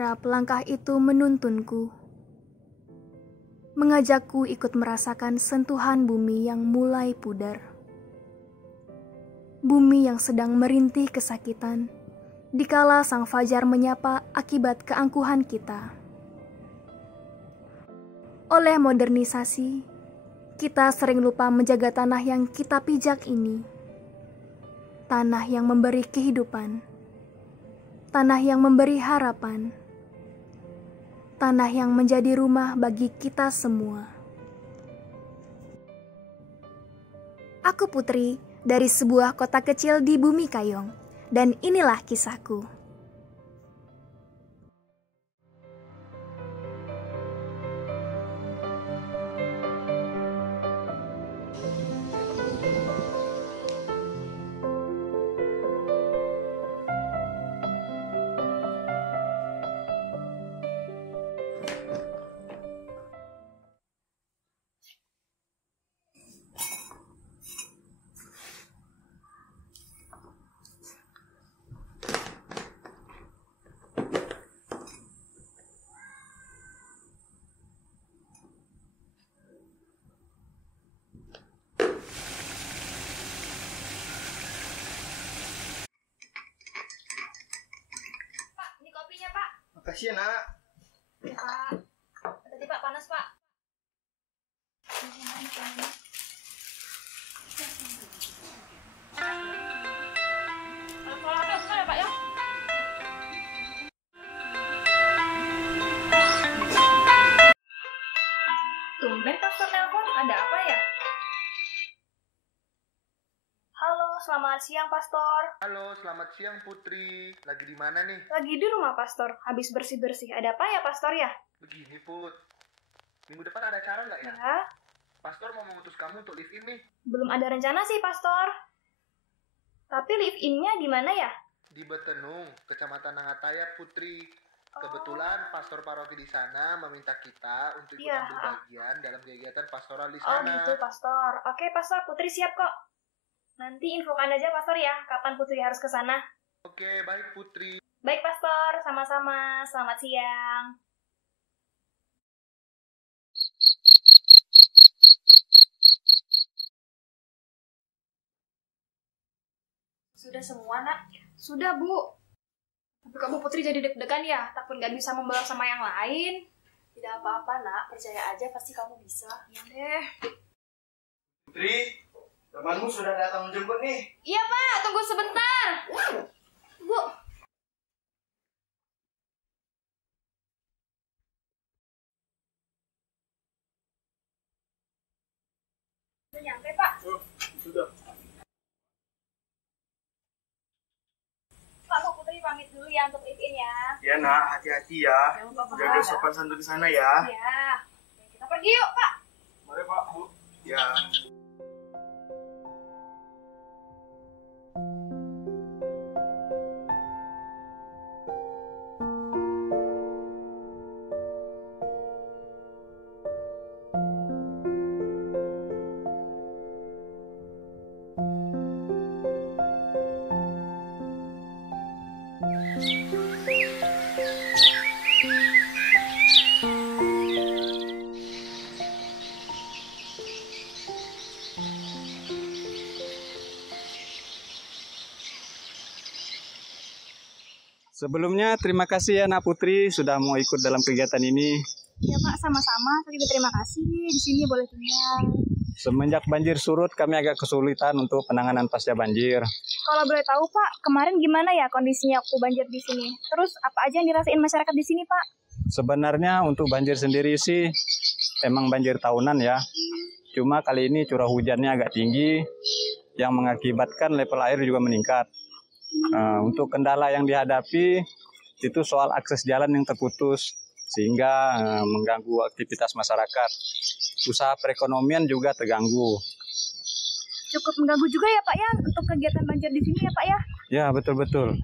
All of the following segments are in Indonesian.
Derap langkah itu menuntunku, mengajakku ikut merasakan sentuhan bumi yang mulai pudar. Bumi yang sedang merintih kesakitan, dikala sang fajar menyapa akibat keangkuhan kita. Oleh modernisasi, kita sering lupa menjaga tanah yang kita pijak ini. Tanah yang memberi kehidupan, tanah yang memberi harapan, tanah yang menjadi rumah bagi kita semua. Aku Putri dari sebuah kota kecil di Bumi Kayong, dan inilah kisahku. Makasih ya, Nak. Ya, Pak. Tadi Pak panas, Pak. Kalau ada susah ya, Pak ya? Tumben pastor telepon, ada apa ya? Halo, selamat siang, Pastor. Halo, selamat siang Putri. Lagi di mana nih? Lagi di rumah, Pastor. Habis bersih-bersih. Ada apa ya, Pastor ya? Begini, Put. Minggu depan ada acara nggak ya? Ya, Pastor mau mengutus kamu untuk live in nih. belum ada rencana sih, Pastor. Tapi live-in-nya di mana ya? Di Betenung, Kecamatan Nangataya, Putri. Kebetulan pastor paroki di sana meminta kita untuk ikut Iya. ambil bagian dalam kegiatan pastoral di Oh sana. gitu, Pastor. Oke, Pastor. Putri siap kok. Nanti infokan aja, Pastor ya, kapan Putri harus ke sana. Oke, baik Putri. Baik, Pastor. Sama-sama. Selamat siang. Sudah semua, Nak? Sudah, Bu. Tapi kamu Putri jadi deg-degan ya? Takut nggak bisa membawa sama yang lain? Tidak apa-apa, Nak. Percaya aja, pasti kamu bisa. Ya deh. Putri, temanmu sudah datang menjemput nih. Iya, Pak. Tunggu sebentar. Bu. Udah nyampe, Pak. Sudah. Pak, Bu, Putri pamit dulu ya untuk live-in ya. Ya, Nak. Hati-hati ya. Jangan lupa, Pak. Jaga sopan santun di sana ya. Ya. Kita pergi yuk, Pak. Mari, Pak, Bu. Ya. Sebelumnya terima kasih ya Nak Putri sudah mau ikut dalam kegiatan ini. Ya, Pak, sama-sama. Saya juga terima kasih. Di sini boleh tinggal. Semenjak banjir surut kami agak kesulitan untuk penanganan pasca banjir. Kalau boleh tahu, Pak, kemarin gimana ya kondisinya waktu banjir di sini? Terus apa aja yang dirasain masyarakat di sini, Pak? Sebenarnya untuk banjir sendiri sih emang banjir tahunan ya. Cuma kali ini curah hujannya agak tinggi yang mengakibatkan level air juga meningkat. Untuk kendala yang dihadapi itu soal akses jalan yang terputus sehingga mengganggu aktivitas masyarakat. Usaha perekonomian juga terganggu. Cukup mengganggu juga ya, Pak ya, untuk kegiatan banjir di sini ya, Pak ya? Ya, betul-betul.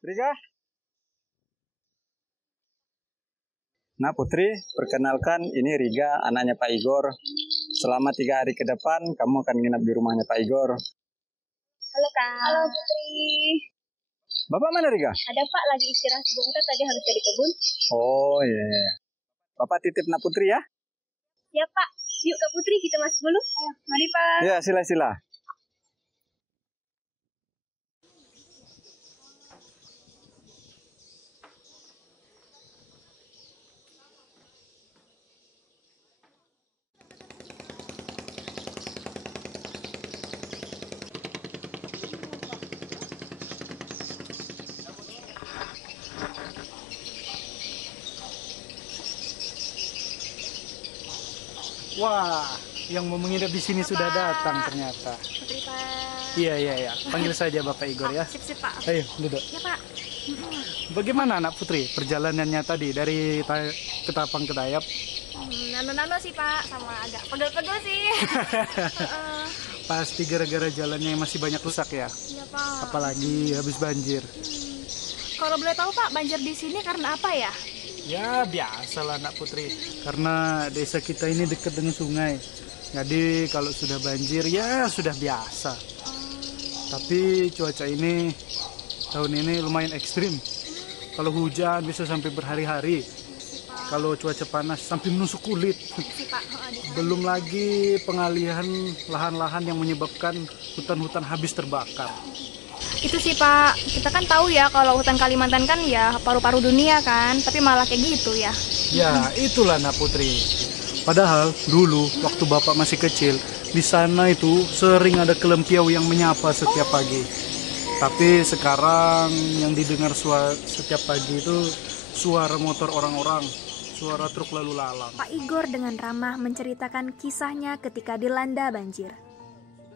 Riga? Nah Putri, perkenalkan ini Riga, anaknya Pak Igor. Selama 3 hari ke depan, kamu akan nginap di rumahnya Pak Igor. Halo, Kak. Halo, Putri. Bapak mana, Rika? Ada Pak, lagi istirahat sebentar, tadi harus dari kebun. Oh iya. Bapak titip Nak Putri ya? Ya Pak, yuk Kak Putri kita masuk dulu. Ayo, mari Pak. Ya, sila-sila. Wah, yang mau menginap di sini sudah datang ternyata. Putri Pak. Iya. Panggil saja Bapak Igor ya. Sip Pak. Ayo, duduk. Ya Pak. Bagaimana anak Putri perjalanannya tadi dari Ketapang ke Dayap? Nano-nano sih Pak, sama agak pegel-pegel sih. Pasti gara-gara jalannya yang masih banyak rusak ya. Iya Pak. Apalagi habis banjir. Kalau boleh tahu Pak, banjir di sini karena apa ya? Ya biasalah anak Putri, karena desa kita ini dekat dengan sungai. Jadi kalau sudah banjir ya sudah biasa. Tapi cuaca ini tahun ini lumayan ekstrim. Kalau hujan bisa sampai berhari-hari. Kalau cuaca panas sampai menusuk kulit. Belum lagi pengalihan lahan-lahan yang menyebabkan hutan-hutan habis terbakar. Itu sih Pak, kita kan tahu ya kalau hutan Kalimantan kan ya paru-paru dunia kan, tapi malah kayak gitu ya. Ya, itulah Nak Putri. Padahal dulu waktu Bapak masih kecil, di sana itu sering ada kelempiau yang menyapa setiap pagi. Tapi sekarang yang didengar setiap pagi itu suara motor orang-orang, suara truk lalu lalang. Pak Igor dengan ramah menceritakan kisahnya ketika dilanda banjir.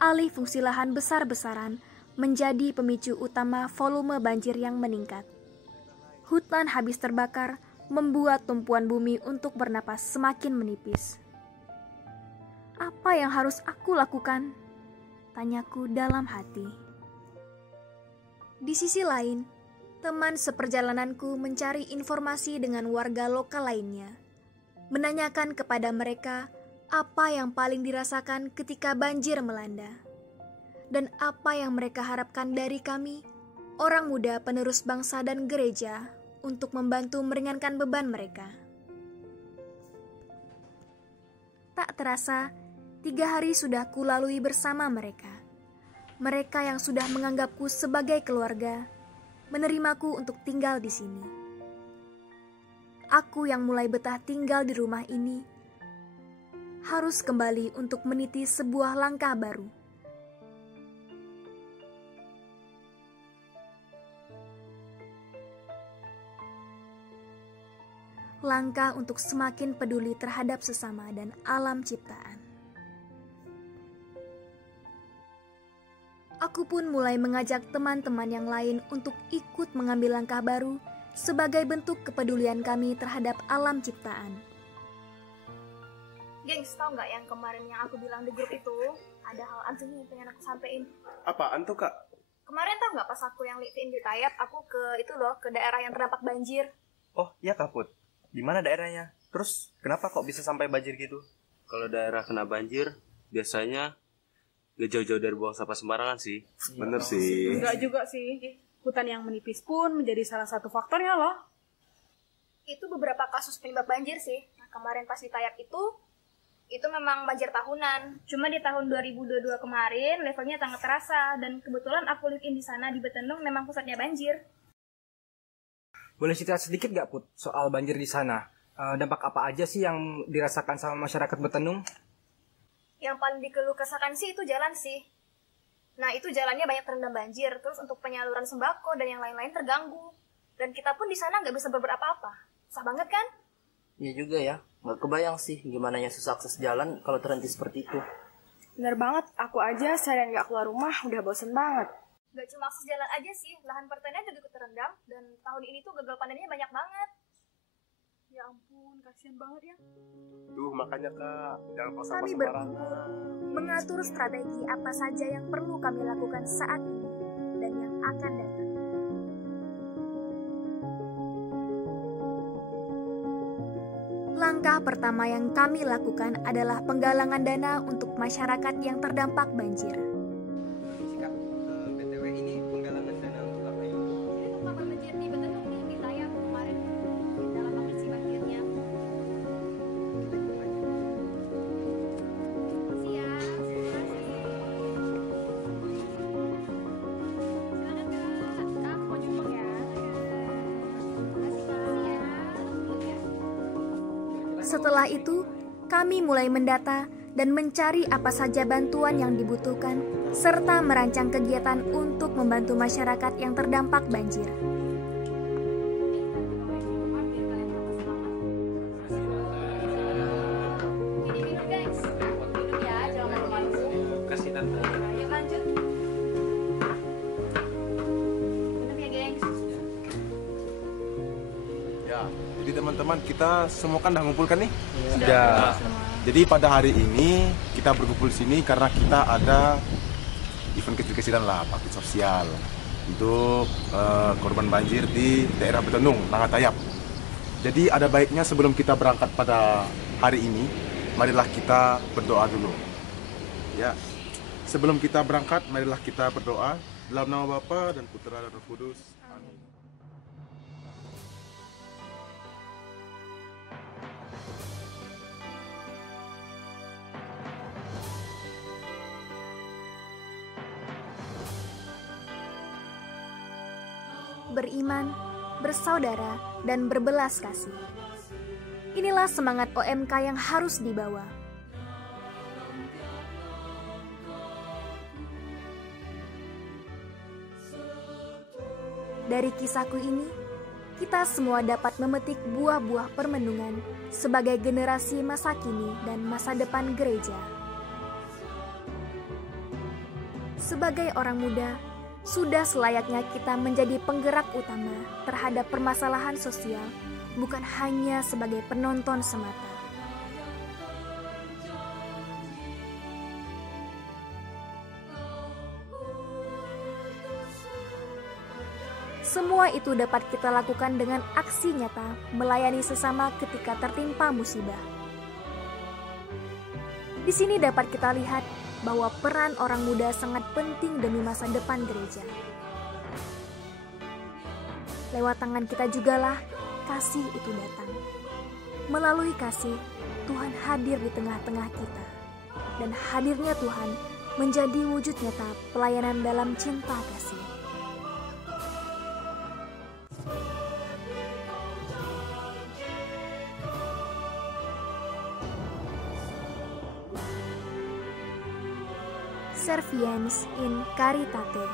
Alih fungsi lahan besar-besaran menjadi pemicu utama volume banjir yang meningkat. Hutan habis terbakar membuat tumpuan bumi untuk bernapas semakin menipis. Apa yang harus aku lakukan? Tanyaku dalam hati. Di sisi lain, teman seperjalananku mencari informasi dengan warga lokal lainnya, menanyakan kepada mereka apa yang paling dirasakan ketika banjir melanda. Dan apa yang mereka harapkan dari kami, orang muda penerus bangsa dan gereja, untuk membantu meringankan beban mereka. Tak terasa, 3 hari sudah kulalui bersama mereka. Mereka yang sudah menganggapku sebagai keluarga, menerimaku untuk tinggal di sini. Aku yang mulai betah tinggal di rumah ini, harus kembali untuk meniti sebuah langkah baru. Langkah untuk semakin peduli terhadap sesama dan alam ciptaan. Aku pun mulai mengajak teman-teman yang lain untuk ikut mengambil langkah baru sebagai bentuk kepedulian kami terhadap alam ciptaan. Gengs, tau nggak yang kemarin yang aku bilang di grup itu? Ada hal aneh yang pengen aku sampein. Apaan tuh Kak? Kemarin tau nggak pas aku yang liatin di Tayap, aku ke itu loh, ke daerah yang terdampak banjir. Oh iya Kak Put, di mana daerahnya? Terus kenapa kok bisa sampai banjir gitu? Kalau daerah kena banjir, biasanya gak jauh-jauh dari buang sampah sembarangan sih. Bener sih. Enggak juga sih. Hutan yang menipis pun menjadi salah satu faktornya loh. Itu beberapa kasus penyebab banjir sih. Nah, kemarin pas di Tayap itu memang banjir tahunan. Cuma di tahun 2022 kemarin levelnya sangat terasa, dan kebetulan aku lihat di sana di Betendung memang pusatnya banjir. Boleh cerita sedikit gak Put soal banjir di sana? Dampak apa aja sih yang dirasakan sama masyarakat Betendung? Yang paling dikeluh kesahkan sih itu jalan sih. Nah itu jalannya banyak terendam banjir, terus untuk penyaluran sembako dan yang lain-lain terganggu. Dan kita pun di sana nggak bisa berbuat apa-apa. Susah banget kan? Iya juga ya, nggak kebayang sih gimana yang susah akses jalan kalau terhenti seperti itu. Bener banget, aku aja seharian gak keluar rumah udah bosen banget. Gak cuma akses jalan aja sih, lahan pertanian juga ikut terendam, dan tahun ini tuh gagal panennya banyak banget. Ya ampun, kasihan banget ya. Duh makanya Kak, jangan pasang Kami berkumpul mengatur strategi apa saja yang perlu kami lakukan saat ini dan yang akan datang. Langkah pertama yang kami lakukan adalah penggalangan dana untuk masyarakat yang terdampak banjir. BTW ini penggalangan dana untuk apa ya? Setelah itu, kami mulai mendata dan mencari apa saja bantuan yang dibutuhkan, serta merancang kegiatan untuk membantu masyarakat yang terdampak banjir. Kasih tante. Yuk lanjut. Minum ya, gengs. Ya, jadi teman-teman kita semua kan udah ngumpulkan nih. Sudah. Jadi pada hari ini kita berkumpul sini karena kita ada event kecil-kecilan lah, bakti sosial untuk korban banjir di daerah Betenung, Nangatayap. Jadi ada baiknya sebelum kita berangkat pada hari ini, marilah kita berdoa dulu. Ya, sebelum kita berangkat, marilah kita berdoa dalam nama Bapa dan Putra dan Roh Kudus. Amin. Beriman, bersaudara, dan berbelas kasih. Inilah semangat OMK yang harus dibawa. Dari kisahku ini, kita semua dapat memetik buah-buah permenungan sebagai generasi masa kini dan masa depan gereja. Sebagai orang muda, sudah selayaknya kita menjadi penggerak utama terhadap permasalahan sosial, bukan hanya sebagai penonton semata. Semua itu dapat kita lakukan dengan aksi nyata melayani sesama ketika tertimpa musibah. Di sini dapat kita lihat bahwa peran orang muda sangat penting demi masa depan gereja. Lewat tangan kita jugalah kasih itu datang. Melalui kasih, Tuhan hadir di tengah-tengah kita. Dan hadirnya Tuhan menjadi wujud nyata pelayanan dalam cinta kasih. Serviens in Caritate.